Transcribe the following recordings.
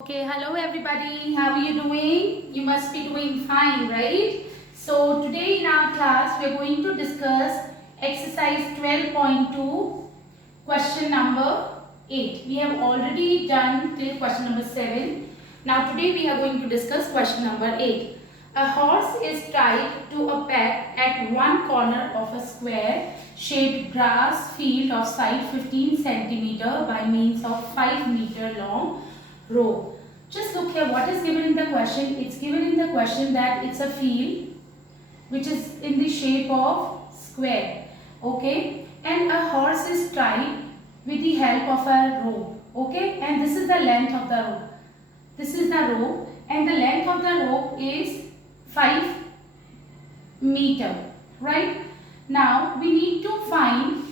Okay, hello everybody. How are you doing? You must be doing fine, right? So today in our class we are going to discuss exercise 12.2, question number 8. We have already done till question number 7. Now today we are going to discuss question number 8. A horse is tied to a peg at one corner of a square shaped grass field of side 15 centimeter by means of 5-meter long rope. Just look here what is given in the question. It's given in the question that it's a field which is in the shape of square. Okay, and a horse is tied with the help of a rope. Okay, and this is the length of the rope. This is the rope and the length of the rope is 5 meter. Right, now we need to find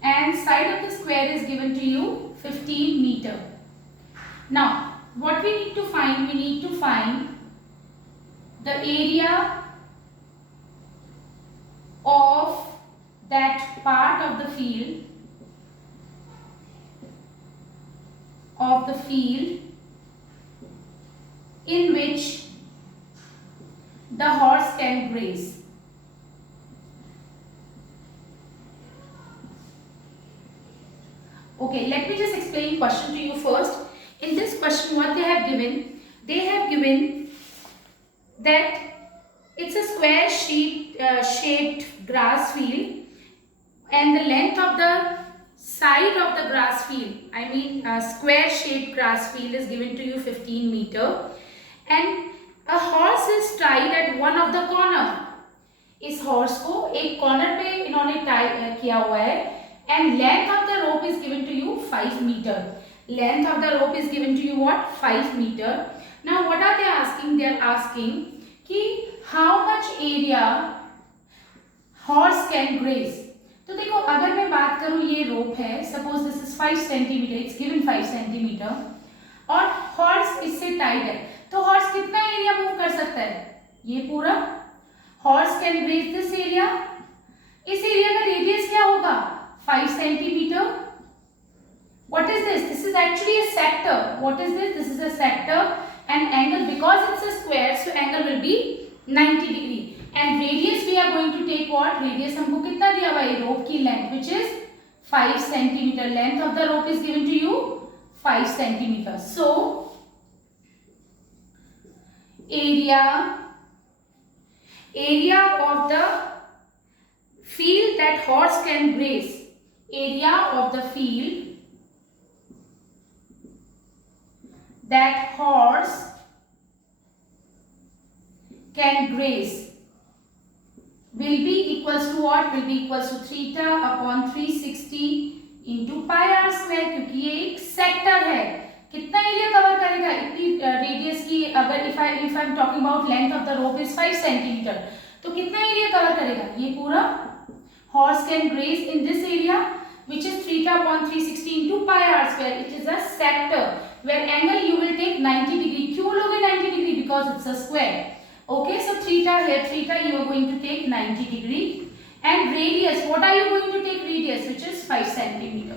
and side of the square is given to you 15 meter. Now what we need to find, we need to find the area of that part of the field in which the horse can graze. Okay, let me just explain question to you first. In this question what they have given that it's a square shaped grass field and the length of the side of the grass field, I mean square shaped grass field is given to you 15 meter and a horse is tied at one of the corner. इस horse को एक corner पे इन्होंने tie किया हुआ है and length of the rope is given to you 5 meter. Length of the rope is given to you what? 5 meter. Now what are they asking? They are asking कि how much area horse can graze. तो देखो अगर मैं बात करूँ ये rope है, suppose this is 5 centimeter, it's given 5 centimeter और horse इससे tied है, तो horse कितना area move कर सकता है? ये पूरा horse can graze this area. इस area का radius क्या होगा? 5 centimeter. What is this? This is actually a sector. What is this? This is a sector and angle, because it's a square, so angle will be 90 degree. And radius we are going to take what? Radius हमको कितना दिया हुआ है? Rope की length which is 5 centimeter. Length of the rope is given to you 5 centimeter. So area of the field that horse can graze. Area of the field that horse can graze will be equals to what? Will be equals to theta upon 360 into pi r square, क्योंकि ये एक sector है. कितना area cover करेगा? इतनी radius की, अगर if I am talking about length of the rope is 5 centimeter, तो कितना एरिया कवर करेगा? ये पूरा horse can graze in this area which is theta upon 360 into pi r square. It is a sector where angle you will take 90 degree. क्यों लोगे 90 degree? Because it's a square. Okay, so theta here, theta you are going to take 90 degree and radius, what are you going to take radius, which is 5 centimeter.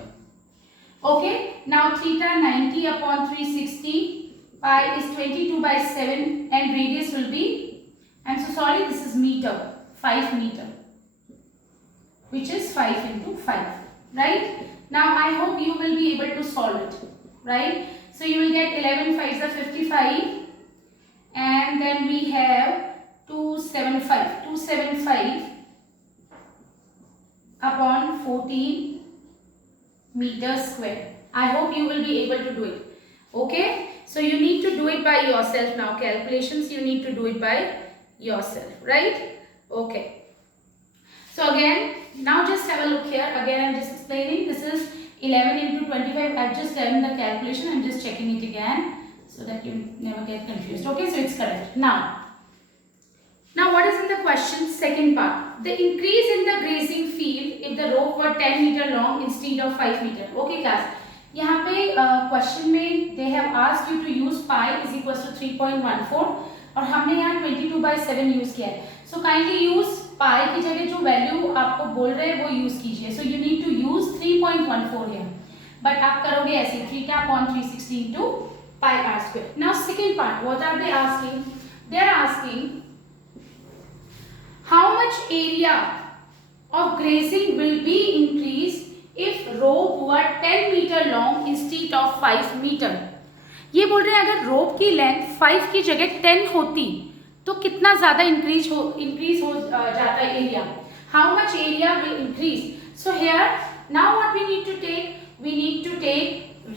Okay, now theta 90 upon 360, pi is 22 by 7 and radius will be, I'm so sorry, this is meter, 5 meter, which is 5 into 5, right? Now I hope you will be able to solve it, right? So you will get 11 5s are 55 and then we have 275 upon 14 meters square. I hope you will be able to do it. Okay, so you need to do it by yourself now. Calculations you need to do it by yourself, right? Okay, so again, now just have a look here. Again I'm just explaining. This is 11 into 25. I've just done the calculation. I'm just checking it again so that you never get confused. Okay, so it's correct. Now what is in the question? Second part. The increase in the grazing field if the rope were 10 meter long instead of 5 meter. Okay class. यहाँ पे question में they have asked you to use pi is equals to 3.14 और हमने यहाँ 22 by 7 use किया है. So kindly use पाई की जगह जो वैल्यू आपको बोल रहे हैं वो यूज कीजिए. So you need to use 3.14 here. But आप करोगे ऐसे theta upon 360 into pi r square. Now second part, what are they asking? They are asking how much area of grazing will be increased if rope were 10 meter long instead of 5 meter. ये बोल रहे हैं अगर रोप की length 5 की जगह 10 होती तो कितना ज्यादा इंक्रीज हो जाता है area. How much area will increase? So here now what we need to take? We need to take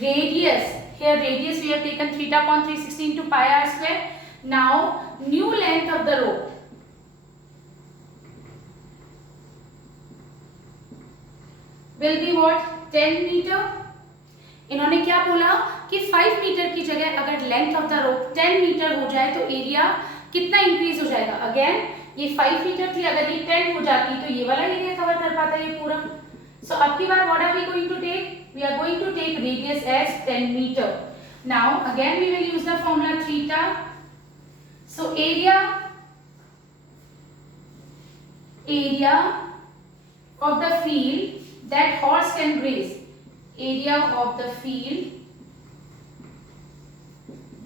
radius. Here radius we have taken theta upon 360 into pi r square. Now new length of the rope will be what? 10 meter. इन्होंने क्या बोला कि 5 metre की जगह अगर length of the rope 10 metre हो जाए तो एरिया कितना इंक्रीज हो जाएगा. अगेन ये 5 मीटर थी, अगर ये 10 हो जाती तो ये वाला एरिया कवर कर पाता ये पूरा. सो अब की बार what are we going to take? We are going to take radius as 10 metre. Now again we will use the formula theta. So area of the field that horse can graze. Area of the field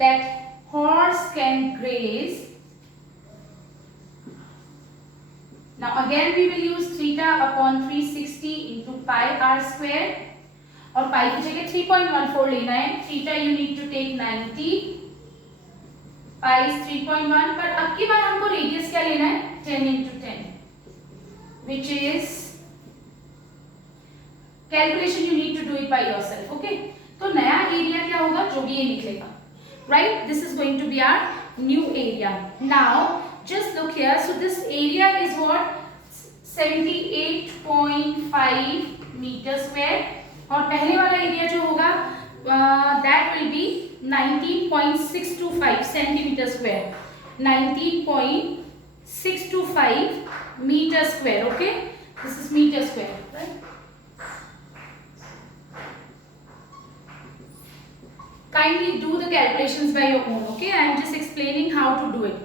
that horse can graze. Now again we will use theta upon 360 into pi r square. और pi की जगह 3.14 लेना है. theta you need to take 90. pi is 3.1. पर अब की बार हमको radius क्या लेना है? 10 into 10, which is calculation you need to do it by yourself. Okay, तो नया एरिया क्या होगा जो भी ये निकलेगा, right? This is going to be our new area. Now just look here. So this area is what? 78.5 metre square. और पहले वाला एरिया जो होगा that will be 19.625 centimetre square. 19.625 metre square. Okay, this is metre square, right? Kindly do the calculations by your own. Okay, I am just explaining how to do it.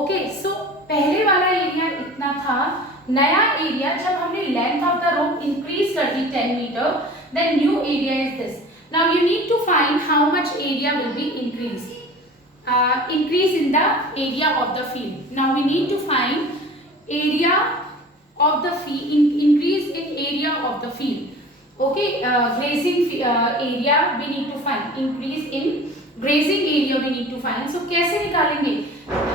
Okay, so पहले वाला area इतना था. नया area जब हमने length of the rope increase कर दी 10 metre, then new area is this. Now you need to find how much area will be increased. Increase in the area of the field. Now we need to find area of the field. Increase in area of the field. Okay, grazing area we need to find. Increase in grazing area we need to find. So कैसे निकालेंगे?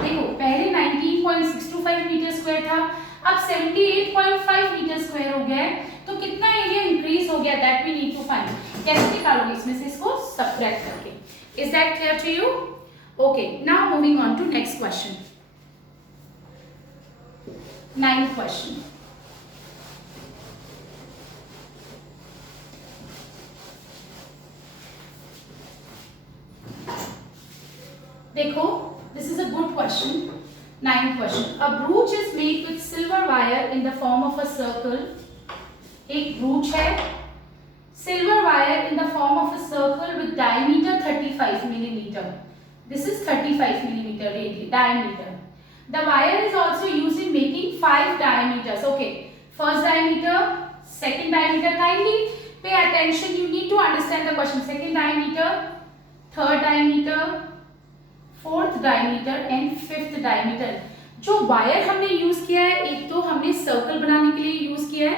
देखो पहले 19.625 metre square था, अब 78.5 metre square हो गया है, तो कितना एरिया इंक्रीज हो गया that we need to find. कैसे निकालोगे? इसमें से इसको सबट्रैक्ट करके. Is that clear to you? Okay, now moving on to next question. 9th question. देखो, this is a good question. 9th question. A brooch is made with silver wire in the form of a circle. एक brooch है, silver wire in the form of a circle with diameter 35 millimeter. This is 35 millimeter diameter. The wire is also used in making 5 diameters. Okay, first diameter, second diameter. Kindly pay attention. You need to understand the question. Second diameter, third diameter, fourth diameter and fifth diameter. जो wire हमने use किया है, एक तो हमने circle बनाने के लिए यूज किया है.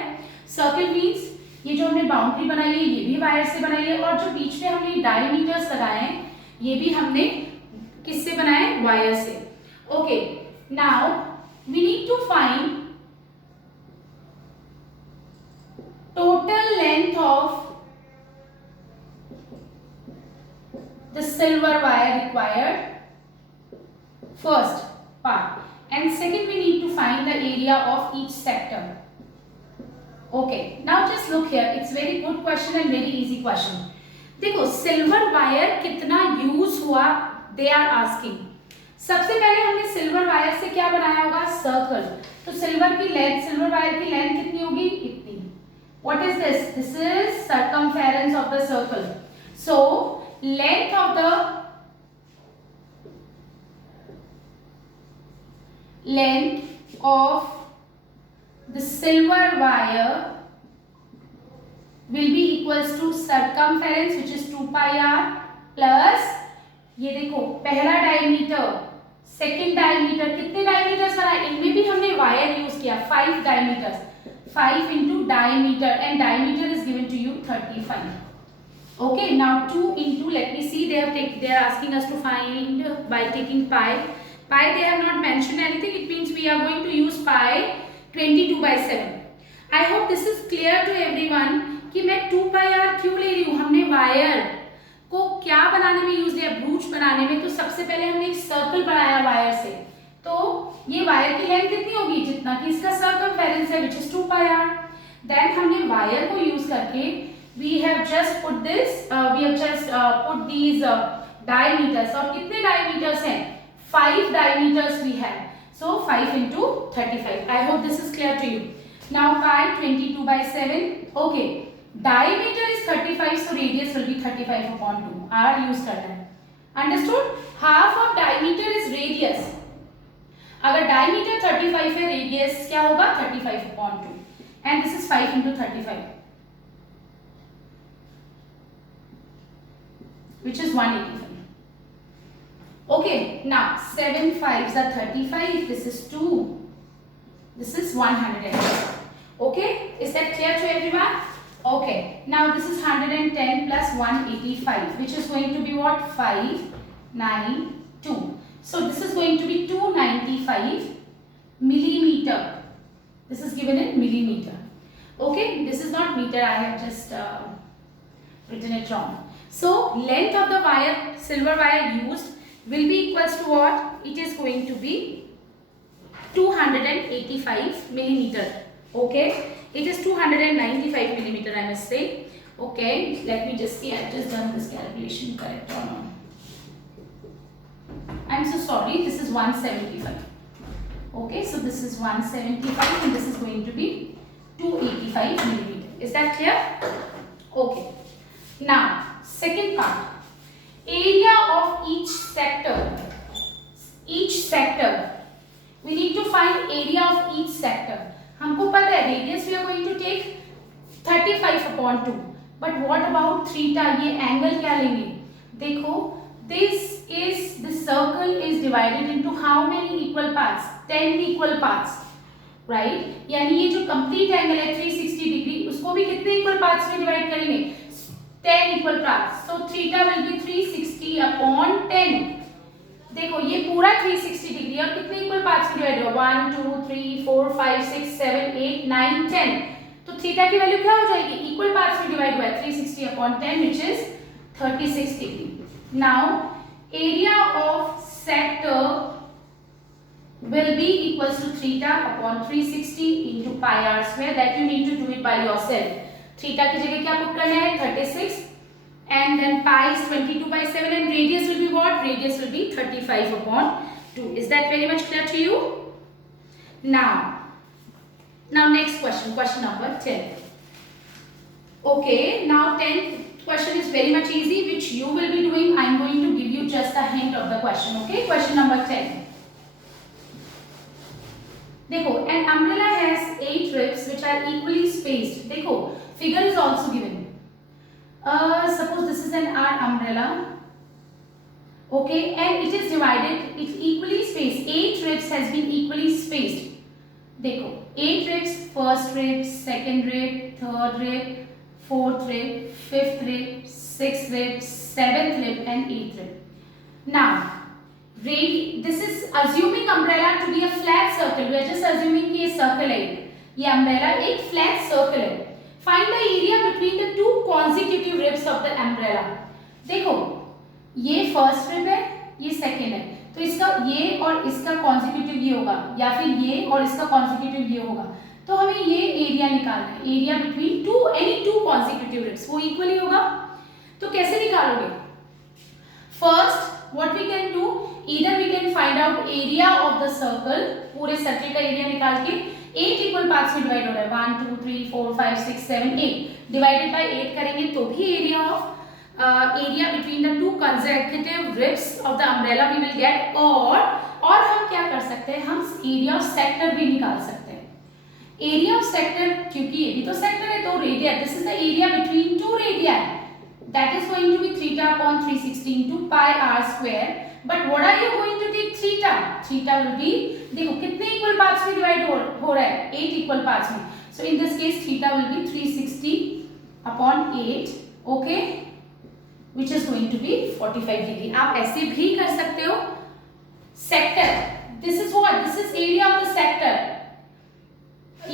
सर्कल मींस ये जो हमने बाउंड्री बनाई है ये भी वायर से बनाई है, और जो बीच में हमने डायमीटर्स लगाए हैं ये भी हमने किससे बनाए? वायर से. Okay, now we need to find total length of the silver wire required. First part, and second we need to find the area of each sector. Okay, now just look here. It's very good question and very easy question. देखो silver wire कितना use हुआ they are asking. सबसे पहले हमने silver wire से क्या बनाया होगा? सर्कल. तो सिल्वर वायर की लेंथ कितनी होगी? इतनी. What is this? This is circumference of the circle. So length of the the silver wire will be equals to circumference which is 2 pi r plus ये देखो पहला डायमीटर, सेकंड डायमीटर, कितने diameters बनाए, इनमें भी हमने वायर यूज किया 5 diameters, 5 into diameter and diameter is given to you 35. Okay, now 2 into, let me see, they are asking us to find by taking pi. Pi they have not mentioned anything, it means we are going to use pi 22/7. I hope this is clear to everyone कि मैं 2 pi r क्यों ले रही हूँ. हमने wire को क्या बनाने में यूज किया, ब्रूच बनाने में. तो सबसे पहले हमने एक सर्कल बनाया वायर से, तो ये वायर की लेंथ कितनी होगी, जितना कि इसका सर्कमफेरेंस है which is 2 pi r. Then हमने वायर को यूज करके we have just put these diameters. और कितने डायमीटर्स हैं, 5 diameters we have, so 5 into 35. I hope this is clear to you. Now pi 22/7. Okay, diameter is 35, so radius will be 35/2. r use करना है. Understood? Half of diameter is radius. अगर diameter 35 है, radius क्या होगा 35/2 and this is 5 into 35 which is 185. Okay, now 7 5s are 35, this is 2, this is 110. Okay, is that clear to everyone? Okay, now this is 110 plus 185 which is going to be what, 592. So this is going to be 295 millimeter. This is given in millimeter. Okay, this is not meter, I have just written it wrong. So length of the wire, silver wire used will be equals to what? It is going to be 285 millimeter. Okay, it is 295 millimeter, I must say. Okay, let me just see, I have just done this calculation correct or not. I'm so sorry, this is 175. Okay, so this is 175 and this is going to be 285 millimeter. Is that clear? Okay. Now, second part. Area of each sector. Each sector. We need to find area of each sector. हमको पता है radius we are going to take 35/2. But what about theta? ये angle क्या लेंगे? देखो, this circle is divided into how many equal parts? 10 equal parts, right? यानी ये जो complete angle है 360 डिग्री, उसको भी कितने equal parts में divide करेंगे? 10 equal parts. So theta will be 360/10. देखो ये पूरा 360 डिग्री और कितने equal parts में divide होगा? 1 2 3 4 5 6 7 8 9 10. तो थीटा की वैल्यू क्या हो जाएगी? इक्वल पार्ट्स में डिवाइड हुआ है 360/10 which is 36 degree. Now area of sector will be equals to theta/360 into pi r square. That you need to do it by yourself. Theta की जगह क्या पुट करना है? 36 and then pi is 22/7 and radius will be what? Radius will be 35/2. Is that very much clear to you? Now next question, question number 10. Okay, now 10th question is very much easy, which you will be doing. I am going to give you just a hint of the question. Okay, question number 10. देखो, an umbrella has 8 ribs which are equally spaced. देखो, figure is also given. Suppose this is an umbrella. Okay, and it is divided. It's equally spaced. 8 ribs has been equally spaced. देखो 8 ribs, first rib, second rib, third rib, fourth rib, fifth rib, sixth rib, seventh rib and eighth rib. Now this is assuming umbrella to be a flat circle. We are just assuming कि ये circle है, ये umbrella एक flat circle है. Find the area between the two consecutive ribs of the umbrella. देखो ये first rib है, ये second है, तो इसका ये और इसका कॉन्सिक्यूटिव ये होगा या फिर ये और इसका कॉन्सिक्यूटिव ये होगा. तो हमें ये एरिया निकालना है, area between two consecutive ribs, वो इक्वली होगा. तो कैसे निकालोगे? First what we can do, either we can find out area of the circle, पूरे सर्कल का एरिया निकाल के 8 इक्वल पार्ट्स में डिवाइड हो रहा है, 1 2 3 4 5 6 7 8 डिवाइडेड बाय 8 करेंगे तो भी area of area between the two consecutive ribs of the umbrella we will get. और हम क्या कर सकते हैं, हम area of sector भी निकाल सकते हैं. एरिया ऑफ सेक्टर, क्योंकि ये भी तो सेक्टर है, तो radii, this is the area between two radii, that is going to be theta upon 360 into pi r square. But what are you going to take theta? Theta will be, देखो कितने equal parts में divide हो रहा है, 8 equal parts में. So in this case theta will be 360 upon 8, okay, which is going to be 45 degree. आप ऐसे भी कर सकते हो. Sector, this is what, this is area of the sector.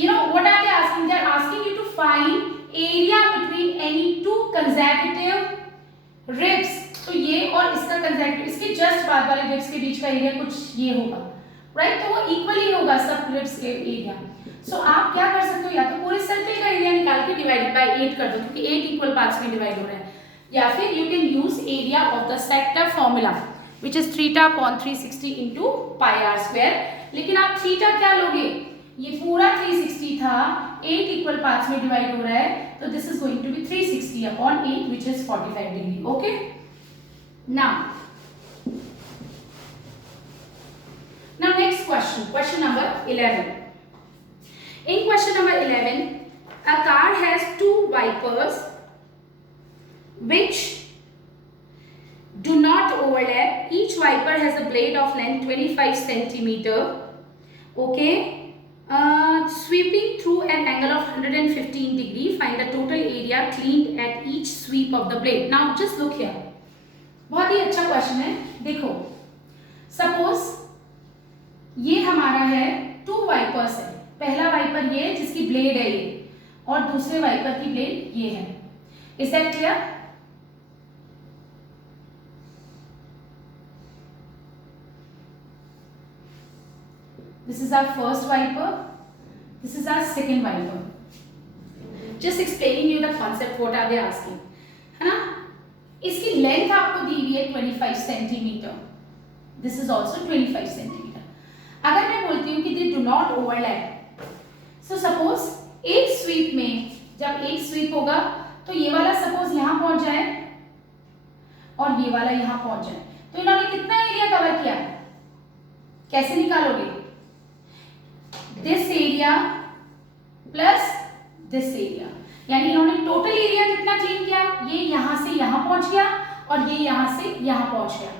You know what are they asking? They are asking you to find area between any two consecutive ribs. तो ये और इसका consecutive, इसके जस्ट बाद वाले ribs के बीच का area कुछ ये होगा, राइट? तो वो इक्वली होगा सब ribs के एरिया. सो आप क्या कर सकते हो, या तो पूरे सर्कल का एरिया निकाल के डिवाइड बाय 8 कर दो, क्योंकि 8 इक्वल पार्ट्स में डिवाइड हो रहा है, या फिर you can use area of the sector formula which is theta upon 360 into pi r square. लेकिन आप थीटा क्या लोगे, ये पूरा 360 था, 8 इक्वल पार्ट्स में डिवाइड हो रहा है, तो this is going to be 360 upon 8 which is 45 degree. Okay, now next question number 11. In question number 11, a car has two wipers which do not overlap. Each wiper has a blade of length 25 centimeter. Okay, sweeping through an angle of 115 degree. Find the total area cleaned at each sweep of the blade. Now just look here. बहुत ही अच्छा question है. देखो, suppose ये हमारा है 2 wipers है. पहला wiper ये जिसकी ब्लेड है ये, और दूसरे वाइपर की ब्लेड ये है. Is that clear? This is our first wiper, this is our second wiper. Just explaining you the concept, what are they asking, है ना? इसकी लेंथ आपको दी हुई है 25 centimetre, this is also 25 centimetre. अगर मैं बोलती हूँ कि they do not overlap, so suppose एक स्वीप में, जब एक स्वीप होगा तो ये वाला सपोज यहाँ पहुंच जाए और ये वाला यहाँ पहुंच जाए, तो इन्होंने कितना एरिया कवर किया, कैसे निकालोगे? This area plus this area, यानी इन्होंने टोटल एरिया कितना क्लीन किया, ये यहां से यहां पहुंच गया और ये यहां से यहां पहुंच गया,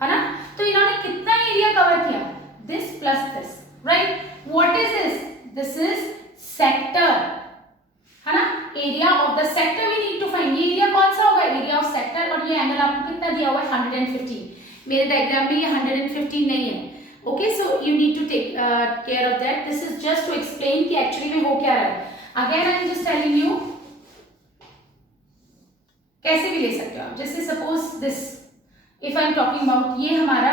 है ना? तो इन्होंने कितना एरिया कवर किया, this plus this, right? What is this? This is sector, है ना? Area of the sector we need to find. ये एरिया कौन सा होगा, एरिया ऑफ सेक्टर. और ये एंगल आपको कितना दिया हुआ है, 115. मेरे डायग्राम में ये 115 नहीं है. Okay, so you need to take care of that. This is just to explain कि actually में हो क्या रहा है. Again, I am just telling you, कैसे भी ले सकते हो आप. जैसे suppose this, if I am talking about, ये हमारा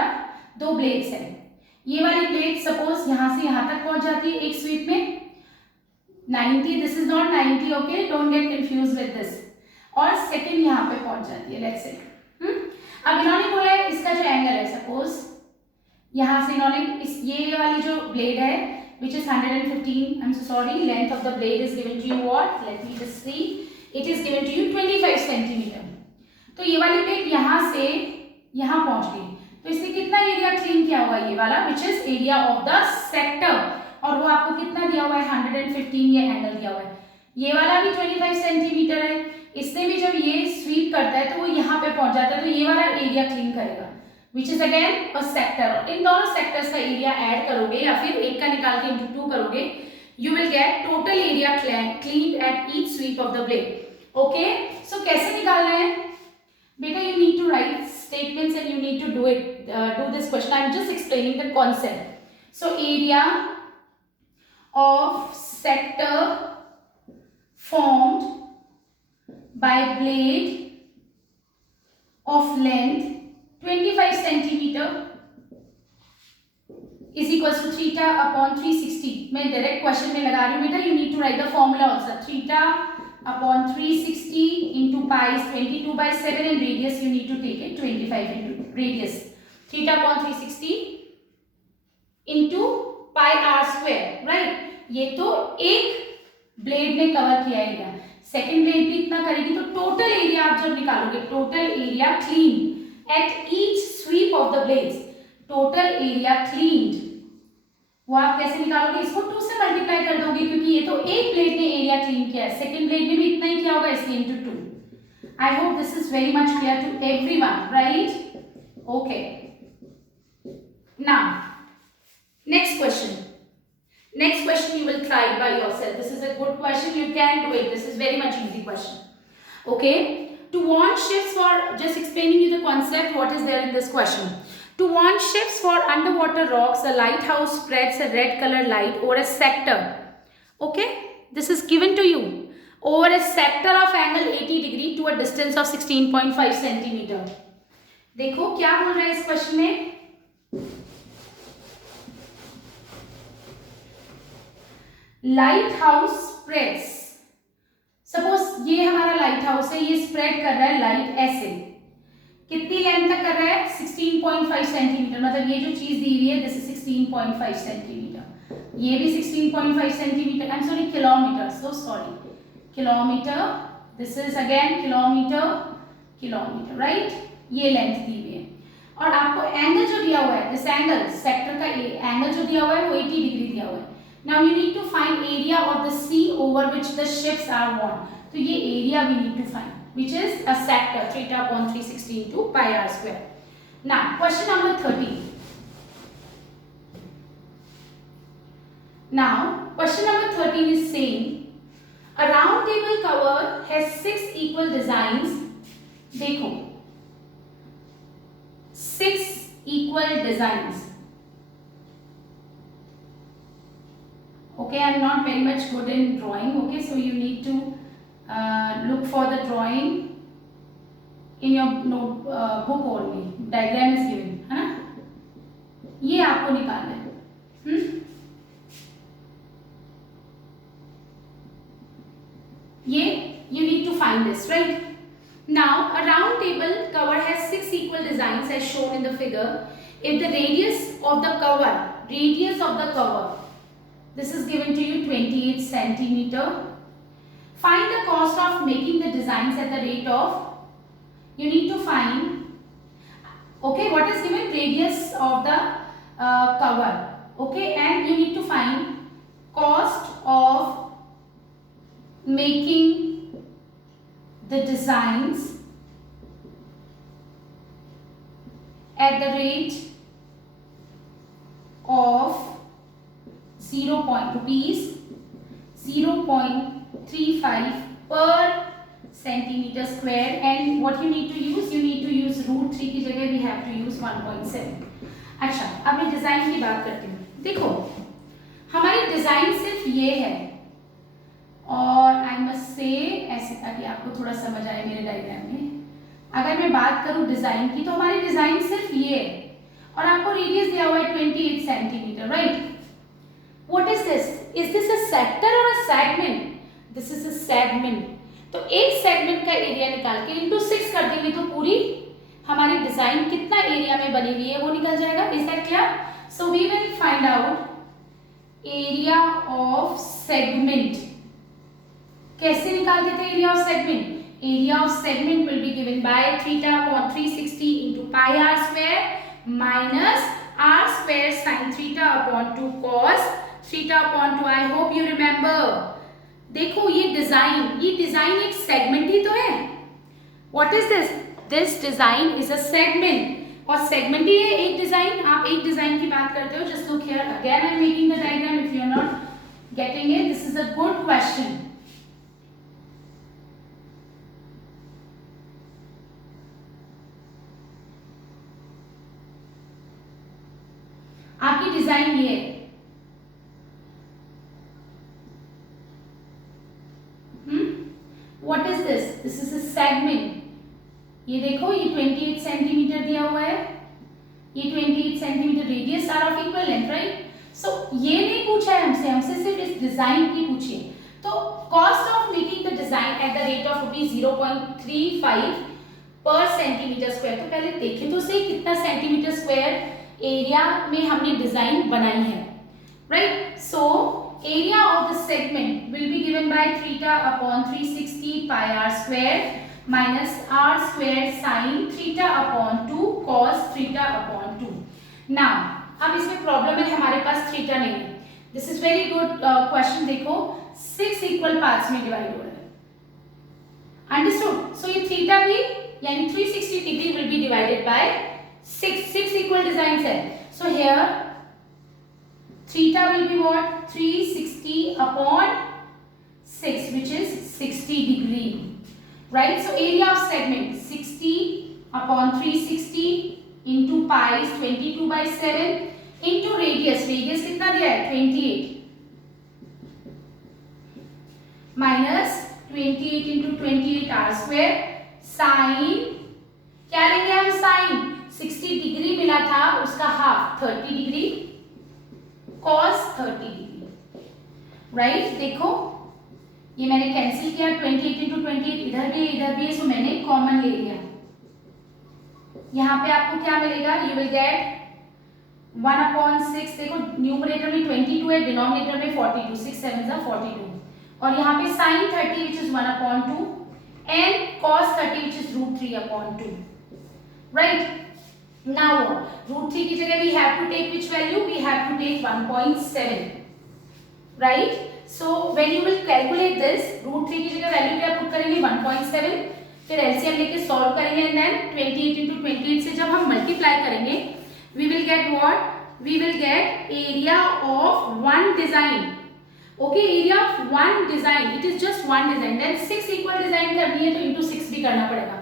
2 blades है. ये वाली blade suppose यहाँ से यहाँ तक पहुँच जाती है एक sweep में 90. This is not 90, okay? Don't get confused with this. और second यहाँ पे पहुँच जाती है, let's say. अब इन्होंने बोला है इसका जो एंगल है, suppose यहाँ से इन्होंने इस ये वाली जो ब्लेड है which is 115, I'm so sorry, length of the blade is given to you what, let me just see, it is given to you 25 centimetre. तो ये वाली ब्लेड यहाँ से यहाँ पहुँच गई, तो इसने कितना एरिया क्लीन किया हुआ ये वाला which is area of the sector, और वो आपको कितना दिया हुआ है, 115 ये एंगल दिया हुआ है. ये वाला भी 25 सेंटीमीटर है, इसने भी जब ये स्वीप करता है तो वो यहाँ पे पहुँच जाता है, तो ये वाला एरिया क्लीन करेगा which is again a sector. इन दोनों सेक्टर्स का एरिया ऐड करोगे या फिर एक का निकाल के into 2 करोगे, you will get total area cleaned at each sweep of the blade. Okay, so कैसे निकालना है बेटा? You need to write statements and you need to do it, do this question. I am just explaining the concept. So area of sector formed by blade of length 25 centimetre is equals to theta upon 360. मैं direct question में लगा रही हूँ बेटा. You need to write the formula also. Theta upon 360 into pi is 22/7 and radius you need to take it 25 into radius. Theta upon 360 into pi r square, right? ये तो एक blade ने cover किया एरिया, सेकेंड ब्लेड भी इतना करेगी, तो total area आप जब निकालोगे, total area clean at each sweep of the blades, total area cleaned वो आप कैसे निकालोगे, इसको 2 से मल्टीप्लाई कर दोगे क्योंकि ये तो एक प्लेट ने एरिया क्लीन किया है, सेकंड प्लेट ने भी इतना ही किया होगा इसलिए into 2. I hope this is very much clear to everyone, right? Okay, now next question you will try by yourself. This is a good question, you can do it. This is very much easy question. Okay, to warn ships for, just explaining you the concept what is there in this question. To warn ships for underwater rocks, the lighthouse spreads a red color light over a sector. Okay, this is given to you over a sector of angle 80 degree to a distance of 16.5 centimeter. देखो क्या बोल रहा है इस question में, light house spreads. Suppose ये हमारा light house है, ये स्प्रेड कर रहा है लाइट ऐसे, कितनी लेंथ तक कर रहा है, 16.5 सेंटीमीटर. मतलब ये जो चीज दी हुई है दिस इज 16.5 सेंटीमीटर, ये भी 16.5 centimetre, I am sorry kilometre, so sorry kilometre, this is again kilometre, kilometre, right? ये लेंथ दी हुई है और आपको एंगल जो दिया हुआ है, दिस एंगल सेक्टर का एंगल जो दिया हुआ है वो 80 डिग्री दिया हुआ है. Now you need to find area of the sea over which the ships are worn. तो ये area we need to find, which is a sector theta upon 360 into pi r square. Now question number 13. Now question number 13 is saying a round table cover has 6 equal designs. देखो 6 equal designs. Okay, I am not very much good in drawing. Okay, so you need to look for the drawing in your note book only. Diagram is given, है ना? ये आपको निकालना है. ये you need to find this, right? Now a round table cover has 6 equal designs as shown in the figure. If the radius of the cover, this is given to you 28 centimeter. Find the cost of making the designs at the rate of, you need to find, okay, what is given, radius of the cover, okay, and you need to find cost of making the designs at the rate of 0.35 per centimeter square, and what you need to use, you need to use root 3 की जगह we have to use 1.7. अच्छा, अब मैं design की बात करती हूँ. देखो हमारी डिजाइन सिर्फ ये है और आई मस्ट से ऐसे ताकि आपको थोड़ा समझ आए मेरे डायग्राम में. अगर मैं बात करूँ डिजाइन की तो हमारी डिजाइन सिर्फ ये है और आपको रेडियस दिया हुआ है 28 centimetre, right? What is this? Is this a sector or a segment? This is a segment. तो एक सेगमेंट का एरिया निकाल के इंटू 6 कर देंगे तो पूरी हमारी डिजाइन कितना एरिया में बनी हुई है वो निकल जाएगा. Is that clear? So we will find out area of segment. कैसे निकालते थे area of segment? Area of segment will be given by theta upon 360 into pi r square minus r square sin theta upon 2 cos theta upon 2. I hope you remember. देखो ये design एक segment ही तो है. What is this? This design is a segment. और segment ही है एक design. आप एक डिजाइन की बात करते हो. Just look here. Again I am making the diagram. If you are not getting it, this is a good question. आपकी डिजाइन ये है. What is this? This is a segment. ये देखो ये 28 सेंटीमीटर दिया हुआ है, ये 28 centimetre radius R of equal length, right? So ये नहीं पूछा है हमसे सिर्फ इस डिजाइन की पूछी है. तो cost of making the design at the rate of ₹0.35 पर सेंटीमीटर स्क्वायर. तो पहले देखें तो सही कितना सेंटीमीटर स्क्वायर एरिया में हमने डिजाइन बनाई है, right? So area of the segment will be given by theta upon 360 pi r square minus r square sin theta upon 2 cos theta upon 2. Now अब इसमें प्रॉब्लम है हमारे पास थीटा नहीं है. This is very good question. देखो 6 equal parts में divide हो रहा है. अंडरस्टूड. सो ये थीटा भी यानी 360 degree will be divided by 6 equal designs है. So here theta will be what? 360 upon 6, which is 60 degree, right? So area of segment 60 upon 360 into pi is 22 by 7 into radius कितना दिया है? 28 minus 28 into 28 r square sin क्या लेंगे हम? sin 60 degree मिला था उसका half 30 degree cos 30 degree, right? देखो ये मैंने कैंसिल किया 28 into 28 इधर भी है सो मैंने कॉमन ले लिया. यहाँ पे आपको क्या मिलेगा? You will gate 1/6. देखो न्यूमरेटर में 22 है, डिनोमिनेटर में 42. 6 7 42 और यहाँ पे sin 30 which is 1/2 and cos 30 which is √3/2, right? Now √3 की जगह we have to take which value? We have to take 1.7, right? So when you will calculate this, √3 की जगह वैल्यू क्या पुट करेंगे? 1.7. फिर एलसीएम लेके सॉल्व करेंगे एंड देन 28 into 28 से जब हम मल्टीप्लाई करेंगे we will get what? We will get area of one design. Okay, area of one design. It is just one design. Then 6 equal design करनी है तो into 6 भी करना पड़ेगा.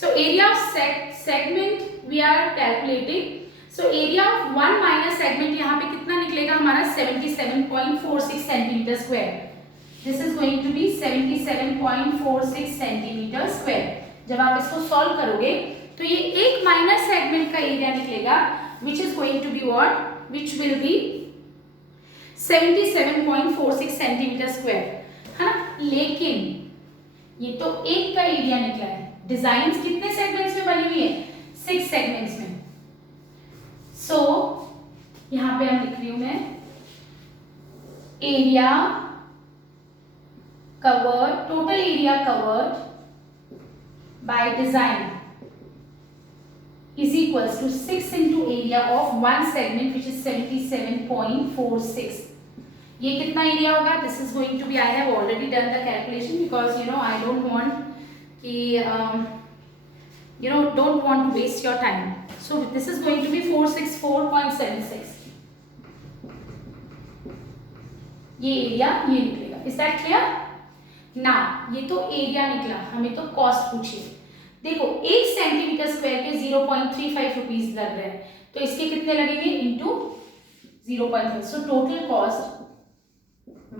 So area of segment we are calculating. So area of one minus segment यहाँ पे कितना निकलेगा हमारा? 77.46 centimeter square. This is going to be 77.46 centimeter square. जब आप इसको सॉल्व करोगे तो ये एक माइनस सेगमेंट का एरिया निकलेगा which is going to be what? Which will be 77.46 centimeter square, है ना? लेकिन ये तो एक का एरिया निकला है. डिजाइन्स कितने सेगमेंट्स में बनी हुई है? 6 सेगमेंट्स में. सो यहां पे हम लिख रही हूं मैं area covered, total area covered by design is equals to 6 into area of one segment which is 77.46. ये कितना एरिया होगा? This is going to be, I have already done the calculation because you know I don't want don't want to waste your time. So this is going to be 464.76. ये area ये निकलेगा. Is that clear? ना ये तो area निकला, हमें तो cost पूछिए. देखो 1 सेंटीमीटर स्क्वायर के 0.35 रुपीज लग रहे हैं तो इसके कितने लगेंगे? Into 0.5. So total cost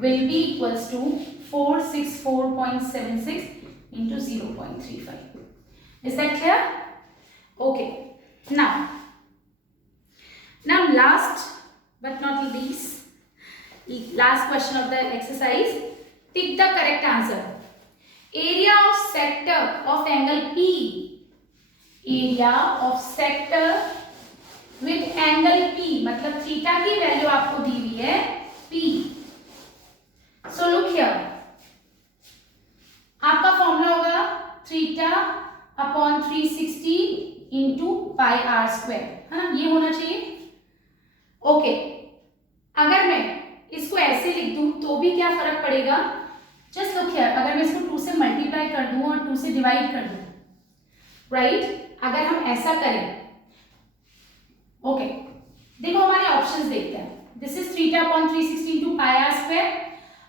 will be equals to 464.76 into 0.35. Is that clear? Okay. Now last but not least, last question of the exercise. Pick the correct answer. Area of sector of angle P. Area of sector with angle P. मतलब theta की value आपको दी हुई है P. So look here. आपका formula होगा theta upon 360 into pi r square, है ना? ये होना चाहिए. ओके. अगर मैं इसको ऐसे लिख दूं तो भी क्या फर्क पड़ेगा? Just look here. अगर मैं इसको 2 से मल्टीप्लाई कर दूं और 2 से डिवाइड कर दूं, राइट? अगर हम ऐसा करें, ओके, देखो हमारे ऑप्शंस देखते हैं. This is theta upon 360 into pi r square.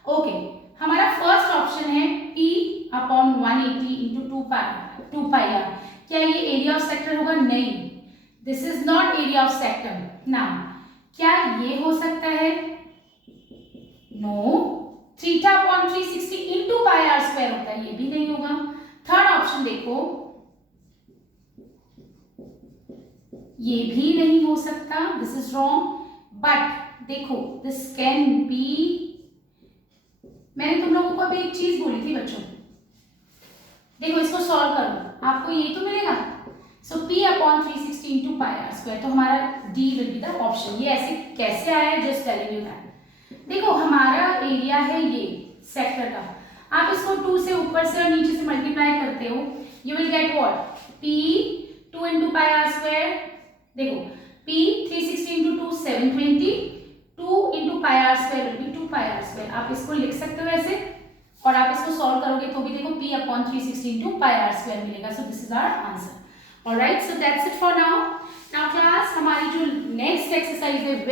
Okay, हमारा फर्स्ट ऑप्शन है P upon 180 into 2 pi r. क्या ये एरिया ऑफ सेक्टर होगा? नहीं, this is not area of sector. ना, क्या ये हो सकता है? No. Theta upon 360 into pi r square होता है, ये भी नहीं होगा. थर्ड ऑप्शन देखो, ये भी नहीं हो सकता, दिस इज रॉन्ग. बट देखो दिस कैन बी. मैंने तुम लोगों को अभी एक चीज बोली थी बच्चों, देखो इसको सॉल्व करो, आपको ये तो मिलेगा. So P upon 360 into pi r square, तो हमारा D will be the option. ये ऐसे कैसे आया है? Just telling you that. देखो हमारा एरिया है ये सेक्टर का, आप इसको 2 से ऊपर से और नीचे से मल्टीप्लाई करते हो, you will get what? P 2 into pi r square. देखो P 360 into 2 720, 2 into pi r square will be 2 pi r square. आप इसको लिख सकते हो ऐसे और आप इसको सॉल्व करोगे तो भी देखो P upon 360 into pi r square मिलेगा. So this is our answer. Alright, so that's it for now. Now class, हमारी जो next exercise है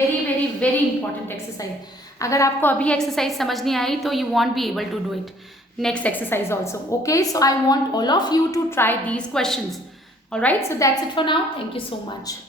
very important exercise. अगर आपको अभी exercise समझ नहीं आई तो you won't be able to do it. Next exercise also. Okay, so I want all of you to try these questions. Alright, so that's it for now. Thank you so much.